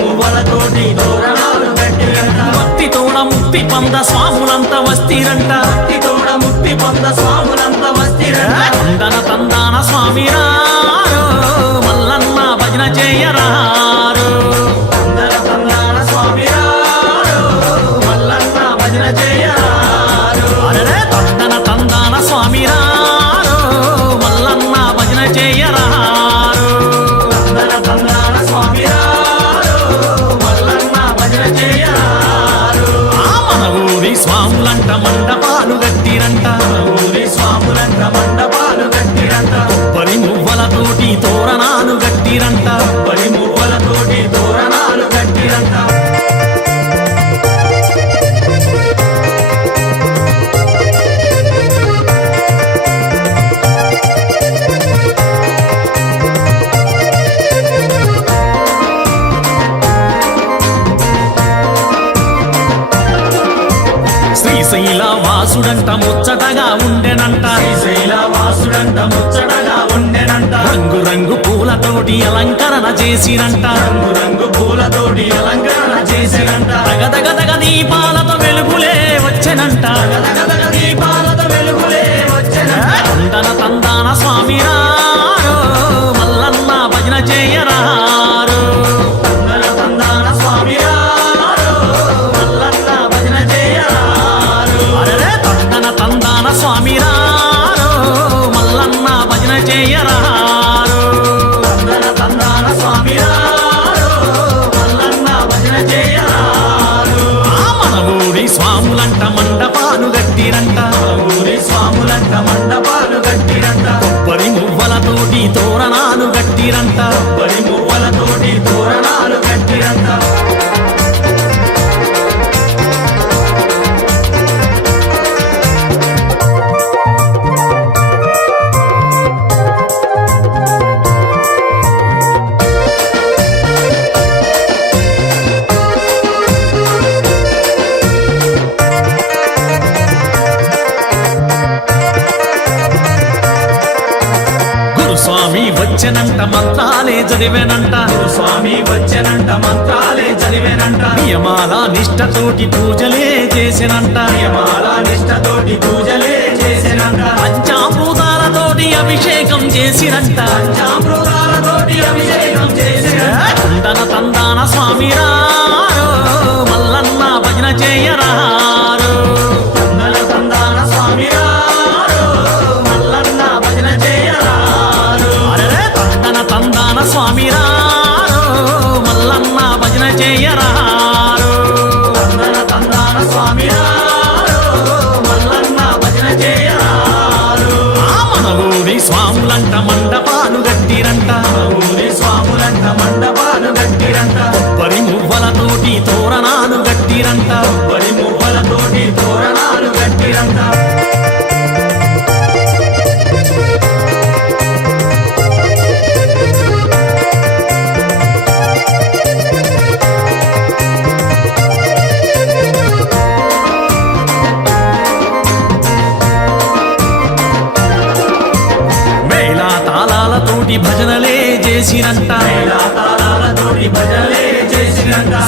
మువ్వలతోటి తోరణాలు గట్టిరంట భక్తి తోడ ముక్తి పొంద స్వాములంత వస్తిరంట తందన తందాన స్వామిరారో మల్లన్న భజన చేయరారో అరే తందన తందాన స్వామిరారో మల్లన్న భజన చేయరారో మన ఊరి స్వాములంట మండపాలు గట్టిరంట కొబ్బరి మువ్వలతోటి తోరణాలు గట్టిరంట శ్రీశైల వాసుడంట ముచ్చటగా ఉండెనంట రంగు రంగు పూలతోటి అలంకరణ చేసినంట తగదగదగ దీపాలతో వెలుగులే వచ్చెనంట తందన తందాన స్వామిరారో మల్లన్న భజన చేయరారో అరే తందన తందాన స్వామిరారో మల్లన్న భజన చేయరారో మన ఊరి స్వాములంట మండపాలు గట్టిరంట కొబ్బరి మువ్వలతోటి తోరణాలు గట్టిరంట గురుస్వామి వచ్చెనంట మంత్రాలే చదివేనంట నియమాల నిష్టతోటి పూజలే చేసినంట పంచామృతాలతోటి అభిషేకం చేసినంట తందన తందాన స్వామిరారో మల్లన్న భజన చేయరారో అరే తందన తందాన స్వామిరారో మల్లన్న భజన చేయరారో మన ఊరి స్వాములంట మండపాలు గట్టిరంట కొబ్బరి మువ్వలతోటి తోరణాలు గట్టిరంట మేళా తాళాలతోటి భజనలే చేసినంట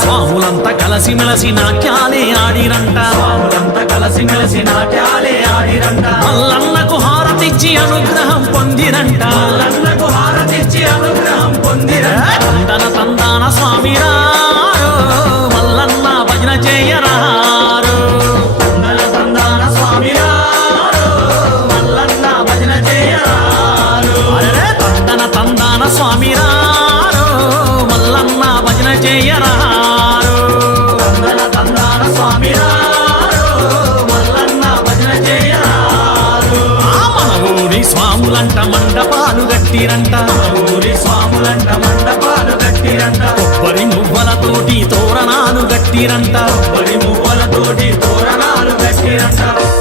స్వాములంతా కలిసిమెలిసి నాట్యాలే ఆడిరంట మల్లన్నకు హారతిచ్చి అనుగ్రహం పొందిరంట తందన తందాన స్వామిరారో మల్లన్న భజన చేయరారో అరే తందన తందాన స్వామిరారో మల్లన్న భజన చేయరారో మన ఊరి స్వాములంట మండపాలు గట్టిరంట కొబ్బరి మువ్వలతోటి తోరణాలు గట్టిరంట